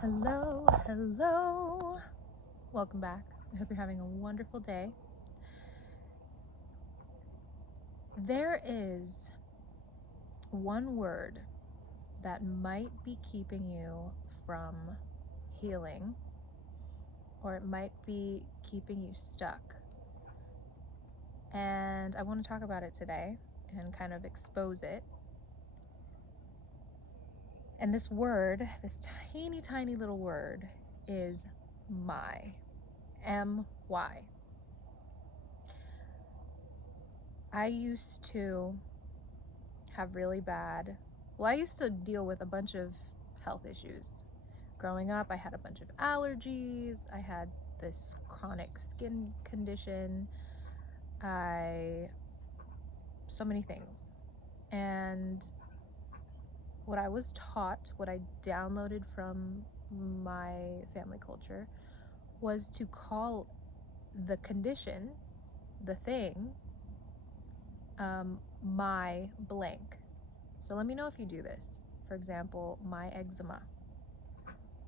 Hello, hello. Welcome back. I hope you're having a wonderful day. There is one word that might be keeping you from healing, or it might be keeping you stuck. And I want to talk about it today and kind of expose it. And this word, this tiny, tiny little word, is my. M-Y. I used to have really bad, I used to deal with a bunch of health issues. Growing up, I had a bunch of allergies. I had this chronic skin condition. So many things. And what I was taught, what I downloaded from my family culture, was to call the condition, the thing, my blank. So let me know if you do this. For example, my eczema,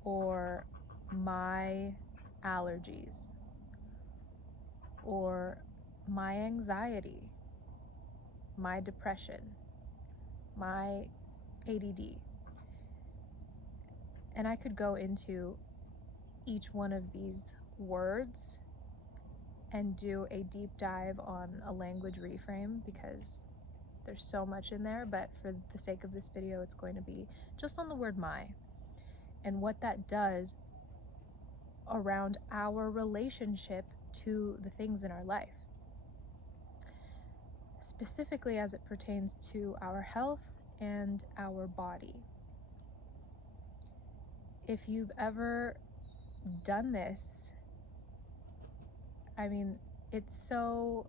or my allergies, or my anxiety, my depression, my ADD. And I could go into each one of these words and do a deep dive on a language reframe, because there's so much in there, but for the sake of this video, it's going to be just on the word my, and what that does around our relationship to the things in our life, specifically as it pertains to our health and our body. If you've ever done this, I mean, it's so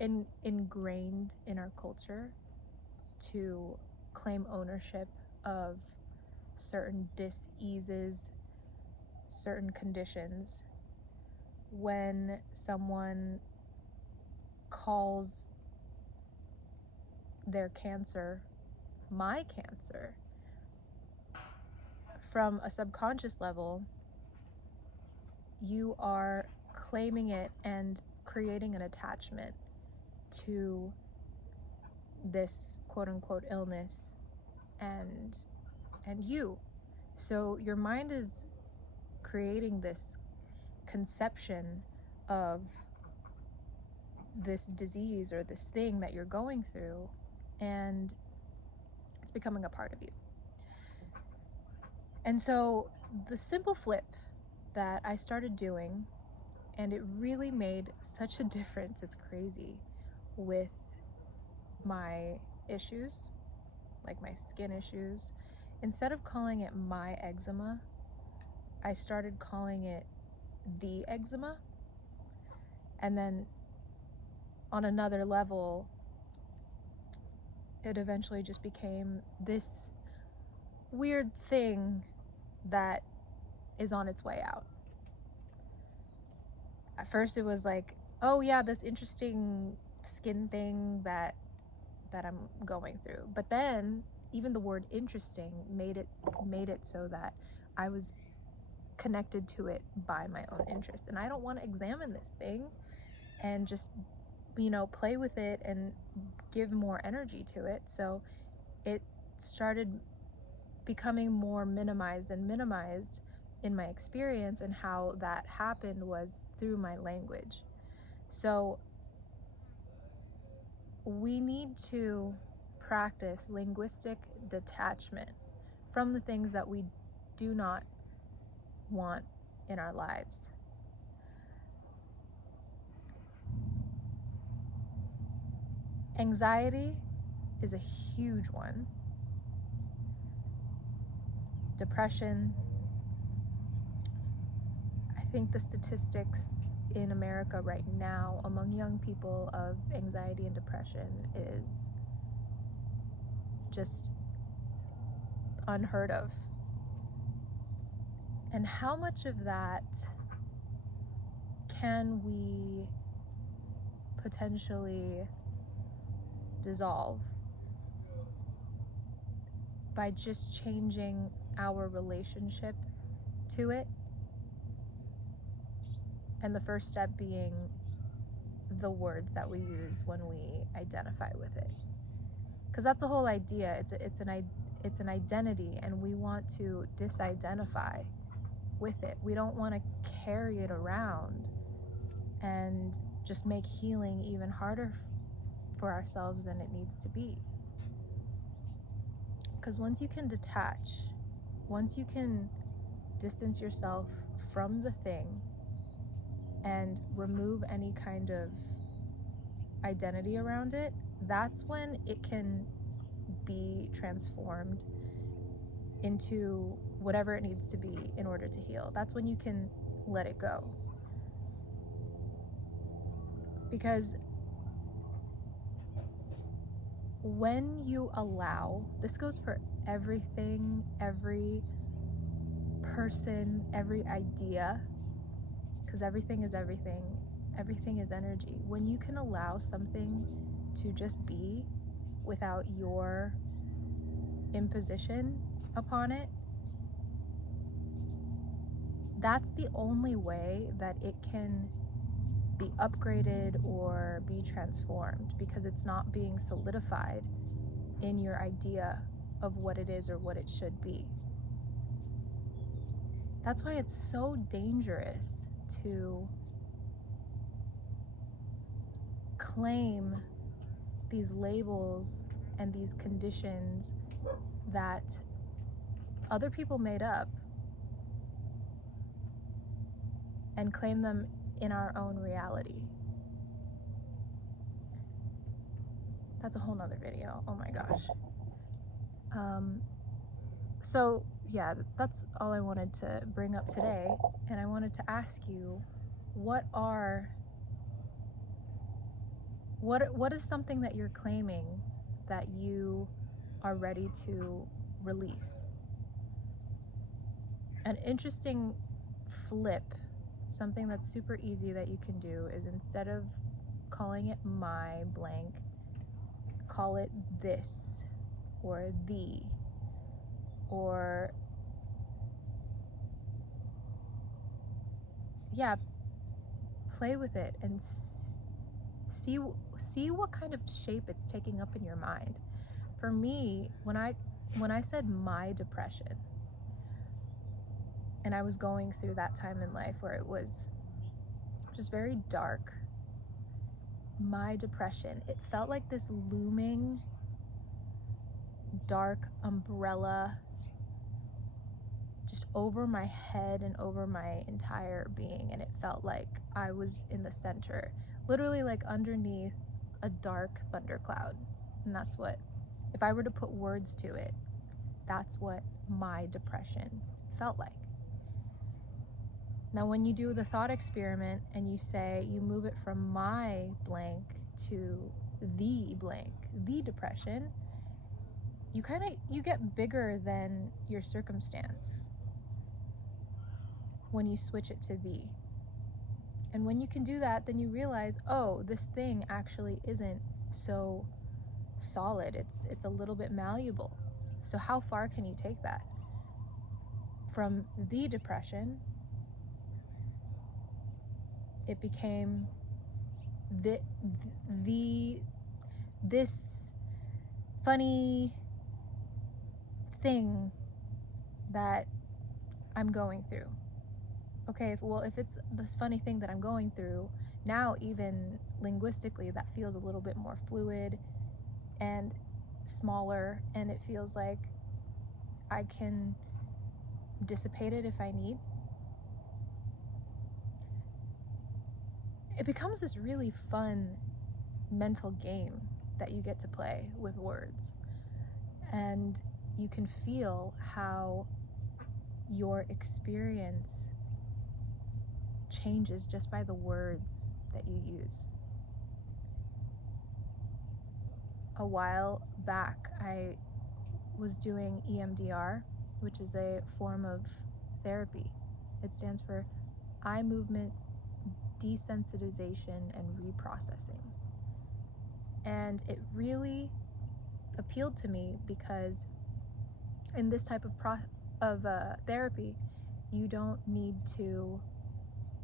ingrained in our culture to claim ownership of certain diseases, certain conditions. When someone calls their cancer my cancer, from a subconscious level, you are claiming it and creating an attachment to this quote-unquote illness and you. So your mind is creating this conception of this disease or this thing that you're going through, and it's becoming a part of you. And so the simple flip that I started doing, and it really made such a difference, it's crazy, with my issues, like my skin issues. Instead of calling it my eczema, I started calling it the eczema. And then on another level, it eventually just became this weird thing that is on its way out. At first it was like, oh yeah, this interesting skin thing that I'm going through. But then even the word interesting made it so that I was connected to it by my own interest. And I don't want to examine this thing and just, play with it and give more energy to it. So it started becoming more minimized in my experience, and how that happened was through my language. So we need to practice linguistic detachment from the things that we do not want in our lives. Anxiety is a huge one. Depression. I think the statistics in America right now among young people of anxiety and depression is just unheard of. And how much of that can we potentially dissolve by just changing our relationship to it. And the first step being the words that we use when we identify with it. Because that's the whole idea. It's an identity, and we want to disidentify with it. We don't want to carry it around and just make healing even harder for ourselves than it needs to be. Because once you can detach, once you can distance yourself from the thing and remove any kind of identity around it, that's when it can be transformed into whatever it needs to be in order to heal. That's when you can let it go. Because when you allow, this goes for everything, every person, every idea, because everything is everything. Everything is energy. When you can allow something to just be without your imposition upon it, that's the only way that it can be upgraded or be transformed, because it's not being solidified in your idea of what it is or what it should be. That's why it's so dangerous to claim these labels and these conditions that other people made up and claim them in our own reality. That's a whole nother video. Oh my gosh. So yeah, that's all I wanted to bring up today. And I wanted to ask you, what is something that you're claiming that you are ready to release? An interesting flip, something that's super easy that you can do, is instead of calling it my blank, call it this or the, or yeah, play with it and see what kind of shape it's taking up in your mind. For me, when I said my depression, and I was going through that time in life where it was just very dark, my depression, it felt like this looming dark umbrella just over my head and over my entire being, and it felt like I was in the center, literally like underneath a dark thundercloud. And that's what, if I were to put words to it, that's what my depression felt like. Now when you do the thought experiment and you say, you move it from my blank to the blank, the depression, you get bigger than your circumstance when you switch it to the. And when you can do that, then you realize, oh, this thing actually isn't so solid. It's a little bit malleable. So how far can you take that? From the depression, it became this funny thing that I'm going through. Okay, if it's this funny thing that I'm going through, now even linguistically that feels a little bit more fluid and smaller, and it feels like I can dissipate it if I need. It becomes this really fun mental game that you get to play with words, and you can feel how your experience changes just by the words that you use. A while back, I was doing EMDR, which is a form of therapy. It stands for eye movement desensitization and reprocessing. And it really appealed to me because in this type of therapy, You don't need to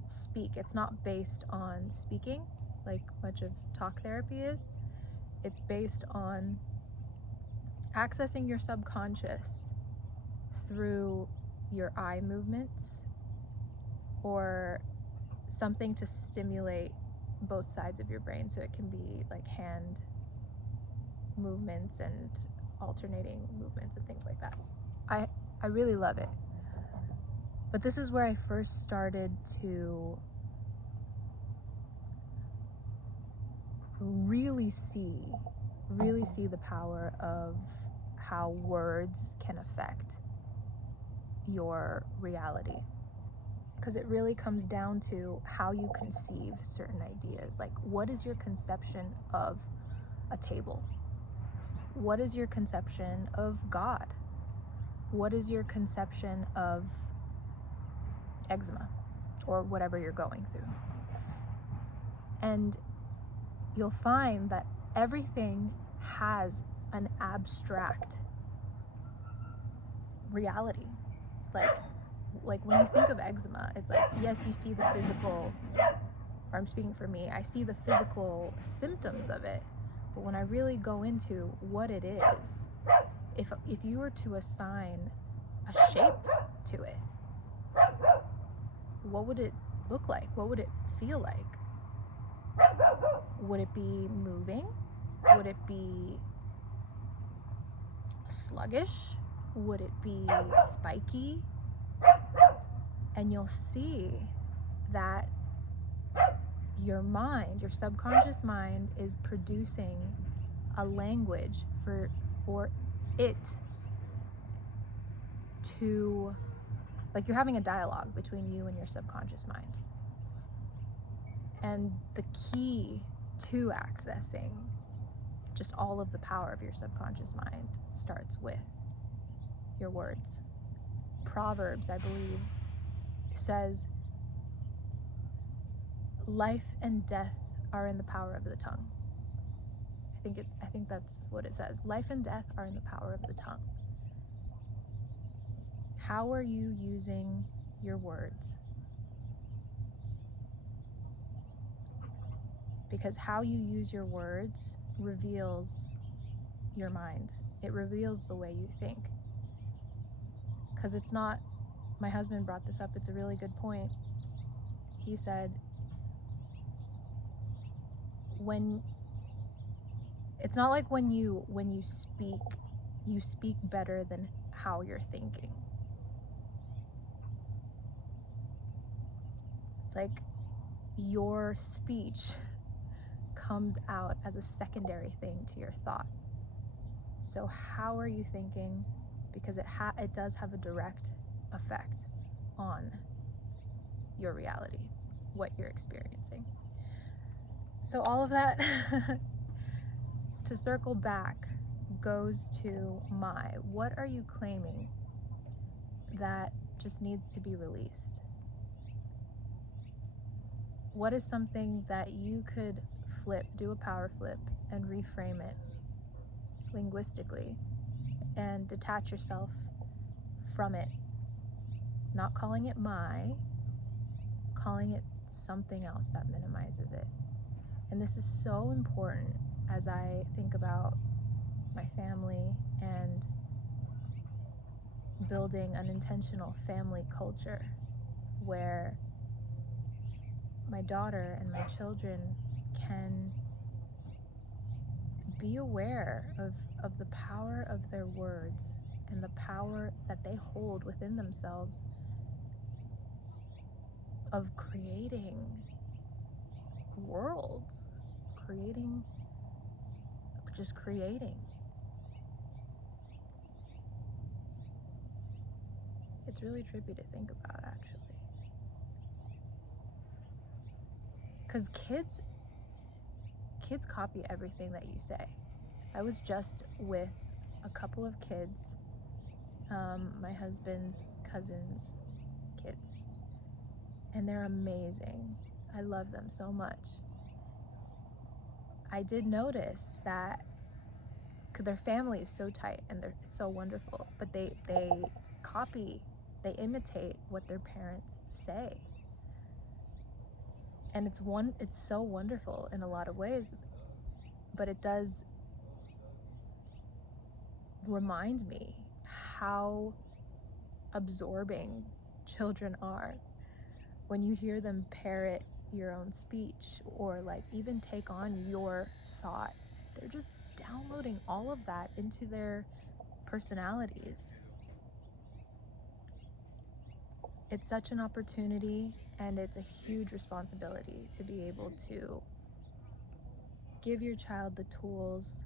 speak. It's not based on speaking like much of talk therapy is. It's based on accessing your subconscious through your eye movements or something to stimulate both sides of your brain. So it can be like hand movements and alternating movements and things like that. I really love it. But this is where I first started to really see the power of how words can affect your reality. Because it really comes down to how you conceive certain ideas. Like, what is your conception of a table? What is your conception of God? What is your conception of eczema or whatever you're going through? And you'll find that everything has an abstract reality. Like when you think of eczema, it's like, yes, you see the physical, or I'm speaking for me, I see the physical symptoms of it. But when I really go into what it is, if you were to assign a shape to it, what would it look like? What would it feel like? Would it be moving? Would it be sluggish? Would it be spiky? And you'll see that your mind, your subconscious mind, is producing a language for it to, like, you're having a dialogue between you and your subconscious mind. And the key to accessing just all of the power of your subconscious mind starts with your words. Proverbs, I believe, says life and death are in the power of the tongue. I think that's what it says. Life and death are in the power of the tongue. How are you using your words? Because how you use your words reveals your mind. It reveals the way you think. Because it's not, my husband brought this up, it's a really good point. He said, it's not like when you speak better than how you're thinking. It's like your speech comes out as a secondary thing to your thought. So how are you thinking? Because it does have a direct effect on your reality, what you're experiencing. So all of that, to circle back, goes to what are you claiming that just needs to be released? What is something that you could do a power flip and reframe it linguistically and detach yourself from it, not calling it calling it something else that minimizes it. And this is so important as I think about my family and building an intentional family culture where my daughter and my children can be aware of the power of their words and the power that they hold within themselves of creating worlds, just creating. It's really trippy to think about, actually. Because kids copy everything that you say. I was just with a couple of kids, my husband's cousins' kids, and they're amazing. I love them so much. I did notice that their family is so tight and they're so wonderful, but they copy They imitate what their parents say. And it's so wonderful in a lot of ways, but it does remind me how absorbing children are. When you hear them parrot your own speech, or like even take on your thought, they're just downloading all of that into their personalities. It's such an opportunity, and it's a huge responsibility to be able to give your child the tools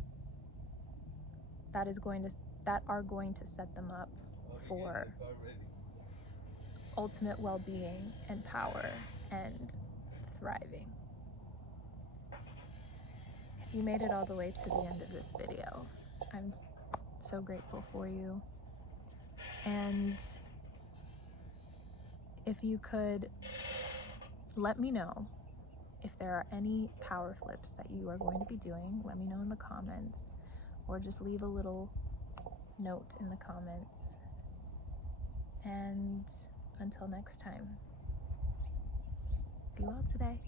that are going to set them up for ultimate well-being and power and thriving. If you made it all the way to the end of this video, I'm so grateful for you. And if you could let me know if there are any power flips that you are going to be doing, let me know in the comments, or just leave a little note in the comments. And until next time, be well today.